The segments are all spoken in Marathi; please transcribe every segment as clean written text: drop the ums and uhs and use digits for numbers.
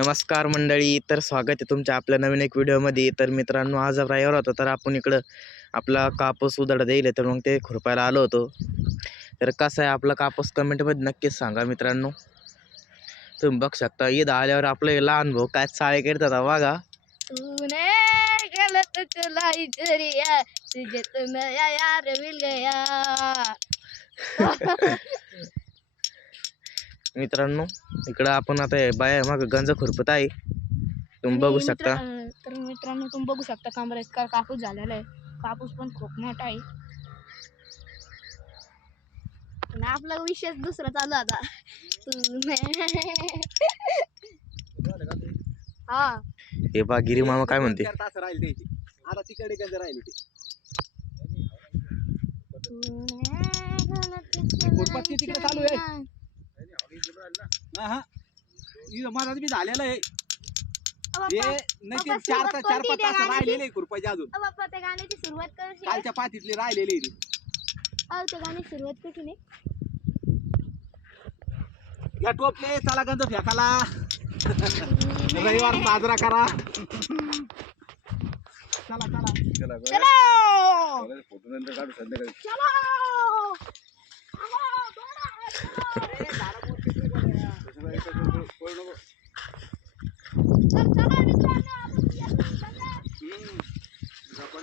नमस्कार मंडळी, तर स्वागत आहे तुमच्या आपल्या नवीन एक व्हिडिओमध्ये. तर मित्रांनो, आज रविवार होता, तर आपण इकडं आपला कापूस उधड देईल, तर मग ते खुरपायला आलो होतो. तर कसं आहे आपला कापूस, कमेंटमध्ये नक्कीच सांगा मित्रांनो. तुम्ही बघू शकता ईद आल्यावर आपलं हे लहान भाऊ काय चाळे करतात बघा. तूने गलत चला इजरिया तुझे तो नया यार मिल गया. मित्रांनो, इकडं आपण आता बाया मग गंज खुरपत आहे, तुम्ही बघू शकता. तर मित्रांनो, तुम्ही बघू शकता कमरा इतका कापूस झालेला आहे. कापूस पण खूप मोठा आहे आणि आपला विषय दुसरा चालू आता. हा हे बा गिरी मामा काय म्हणते. आता तिकडे गंज राहिले ते फुटपाथ तिकडे चालू आहे. माझा बी झालेला आहे. हे नाही ते चार पाच तास राहिलेले खुरपायचे अजून. बाप्पा, त्या गाण्याची सुरुवात कशी? कालच्या पातीतले राहिलेले. त्या गाण्याची सुरुवात कशी नाही? या टोपले चला गंज फेकाला. रविवार साजरा करा. चला चला चलो फोटो नंतर काढू संध्याकाळी.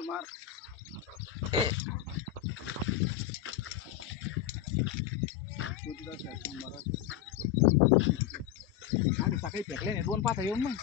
मार सकाळी फेकले नाही 2 पाता येऊन मग